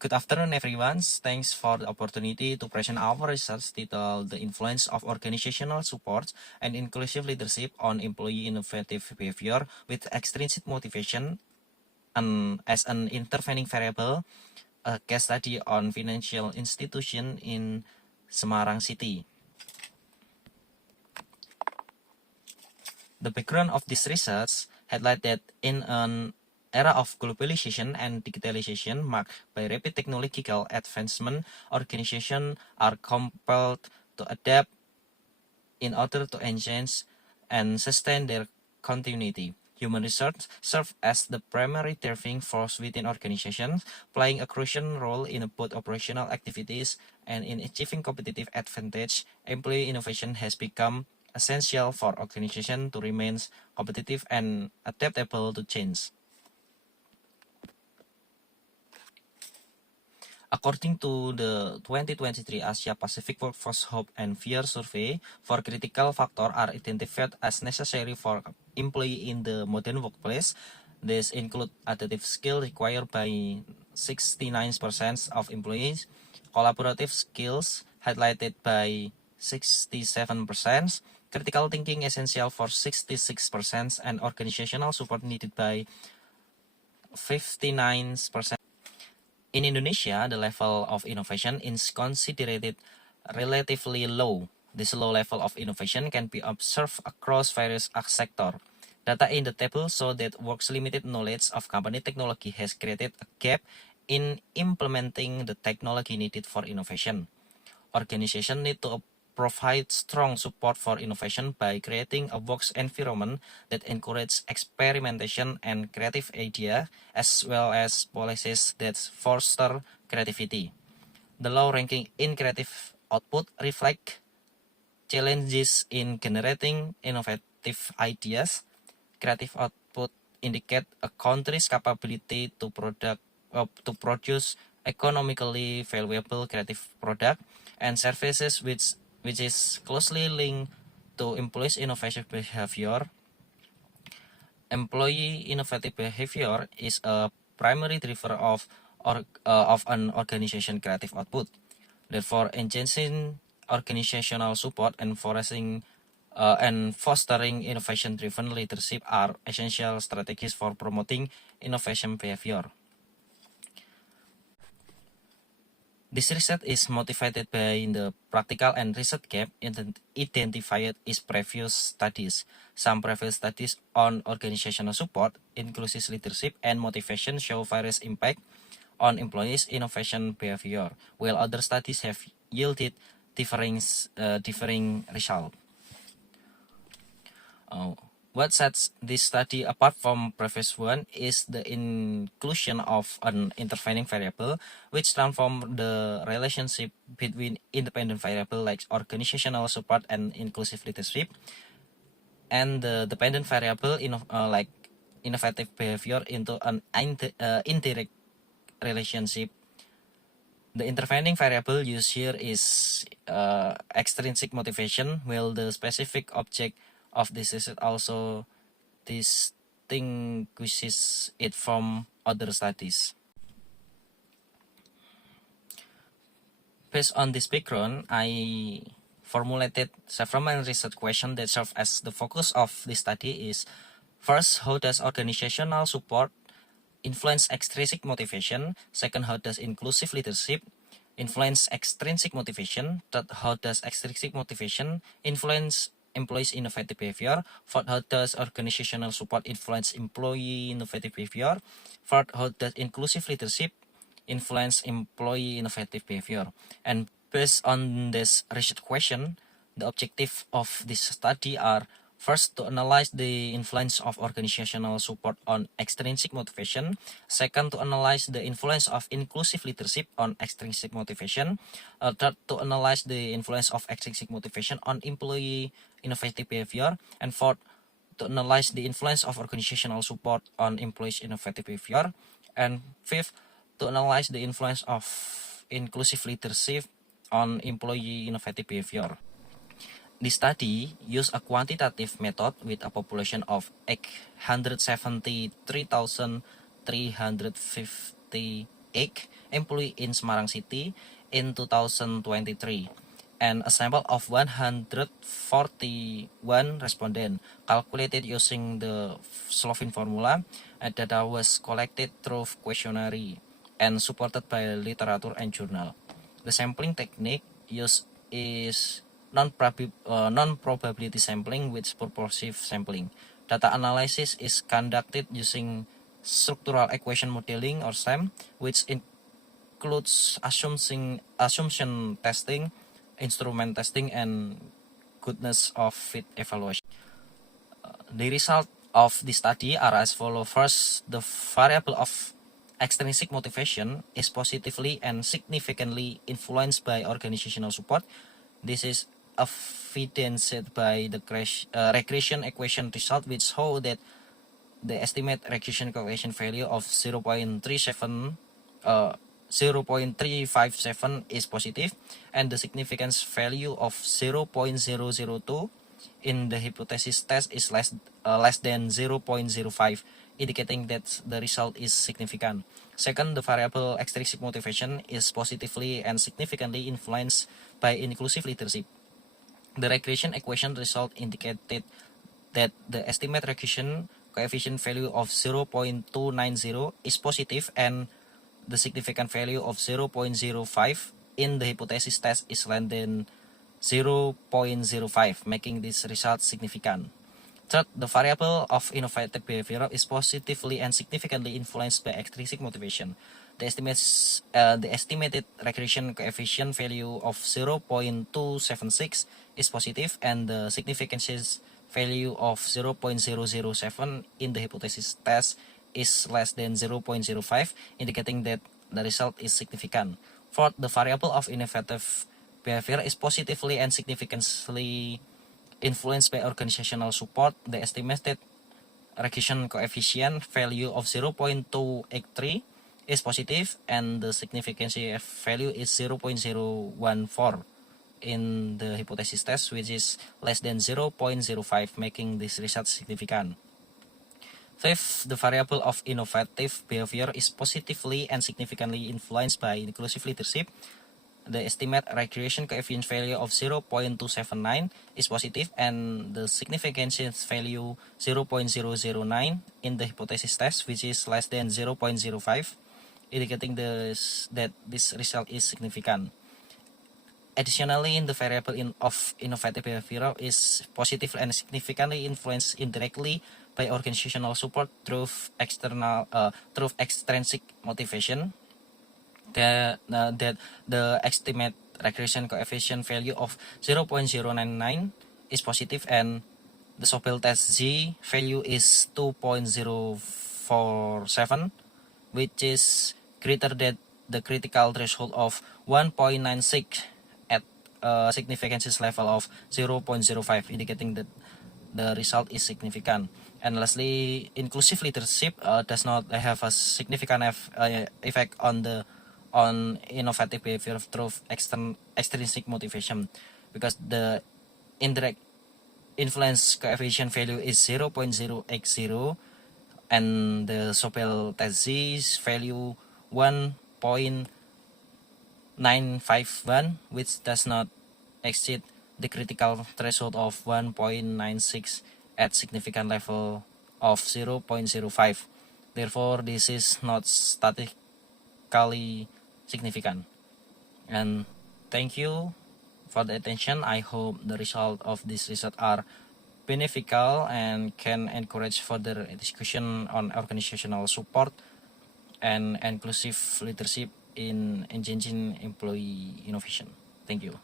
Good afternoon, everyone. Thanks for the opportunity to present our research titled The Influence of Organizational Support and Inclusive Leadership on Employee Innovative Behavior with Extrinsic Motivation as an Intervening Variable, a case study on financial institution in Semarang City. The background of this research highlights that in an era of globalization and digitalization marked by rapid technological advancement, organizations are compelled to adapt in order to enhance and sustain their continuity. Human resources serve as the primary driving force within organizations, playing a crucial role in both operational activities and in achieving competitive advantage. Employee innovation has become essential for organizations to remain competitive and adaptable to change. According to the 2023 Asia Pacific Workforce Hope and Fear Survey, four critical factors are identified as necessary for employee in the modern workplace. These include adaptive skill required by 69% of employees, collaborative skills highlighted by 67%, critical thinking essential for 66%, and organizational support needed by 59%. In Indonesia, the level of innovation is considered relatively low. This low level of innovation can be observed across various sectors. Data in the table show that work's limited knowledge of company technology has created a gap in implementing the technology needed for innovation. Organizations need to provide strong support for innovation by creating a work environment that encourages experimentation and creative ideas, as well as policies that foster creativity. The low ranking in creative output reflect challenges in generating innovative ideas. Creative output indicate a country's capability to produce economically valuable creative product and services which is closely linked to employees' innovative behavior. Employee innovative behavior is a primary driver of an organization creative output. Therefore, enhancing organizational support and fostering innovation-driven leadership are essential strategies for promoting innovation behavior. This research is motivated by the practical and research gap identified in previous studies. Some previous studies on organizational support, inclusive leadership, and motivation show various impact on employees' innovation behavior, while other studies have yielded differing results. What sets this study apart from previous one is the inclusion of an intervening variable, which transforms the relationship between independent variables like organizational support and inclusive leadership, and the dependent variable like innovative behavior into an indirect relationship. The intervening variable used here is extrinsic motivation, while the specific object of this research also distinguishes it from other studies. Based on this background, I formulated several main research questions that serve as the focus of this study. Is first, how does organizational support influence extrinsic motivation? Second, how does inclusive leadership influence extrinsic motivation? Third, how does extrinsic motivation influence employees' innovative behavior? Fourth, how does organizational support influence employee innovative behavior? Fourth, how does inclusive leadership influence employee innovative behavior? And based on this research question, the objective of this study are first, to analyze the influence of organizational support on extrinsic motivation. Second, to analyze the influence of inclusive leadership on extrinsic motivation. Third, to analyze the influence of extrinsic motivation on employee innovative behavior. And fourth, to analyze the influence of organizational support on employees' innovative behavior. And fifth, to analyze the influence of inclusive leadership on employee innovative behavior. This study used a quantitative method with a population of 873,350 employee in Semarang City in 2023. And a sample of 141 respondents calculated using the Slovin formula, and data was collected through questionnaire and supported by literature and journal. The sampling technique used is non-probability sampling with purposive sampling. Data analysis is conducted using structural equation modeling or SEM, which includes assumption testing, instrument testing, and goodness of fit evaluation. The result of the study are as follows. First, the variable of extrinsic motivation is positively and significantly influenced by organizational support. This is evidenced by the regression equation result, which show that the estimate regression coefficient value of 0.357 is positive, and the significance value of 0.002 in the hypothesis test is less than 0.05, indicating that the result is significant. Second, the variable extrinsic motivation is positively and significantly influenced by inclusive leadership. The regression equation result indicated that the estimate regression coefficient value of 0.290 is positive, and the significant value of 0.05 in the hypothesis test is less than 0.05, making this result significant. Third, the variable of innovative behavior is positively and significantly influenced by extrinsic motivation. The estimated regression coefficient value of 0.276 is positive, and the significance value of 0.007 in the hypothesis test is less than 0.05, indicating that the result is significant. Fourth, the variable of innovative behavior is positively and significantly influenced by organizational support. The estimated regression coefficient value of 0.283 is positive, and the significance value is 0.014 in the hypothesis test, which is less than 0.05, making this result significant. Fifth, the variable of innovative behavior is positively and significantly influenced by inclusive leadership. The estimate regression coefficient value of 0.279 is positive, and the significance value 0.009 in the hypothesis test, which is less than 0.05, indicating that this result is significant. Additionally, the variable of innovative behavior is positively and significantly influenced indirectly by organizational support through extrinsic motivation. That the estimate regression coefficient value of 0.099 is positive, and the Sobel test Z value is 2.047, which is greater than the critical threshold of 1.96 at a significance level of 0.05, indicating that the result is significant. And lastly, inclusive leadership does not have a significant effect on innovative behavior through extrinsic motivation, because the indirect influence coefficient value is 0.080, and the Sobel test Z value 1.951, which does not exceed the critical threshold of 1.96 at significant level of 0.05. Therefore, this is not statistically significant. And thank you for the attention. I hope the result of this research are beneficial and can encourage further discussion on organizational support and inclusive leadership in engaging employee innovation. Thank you.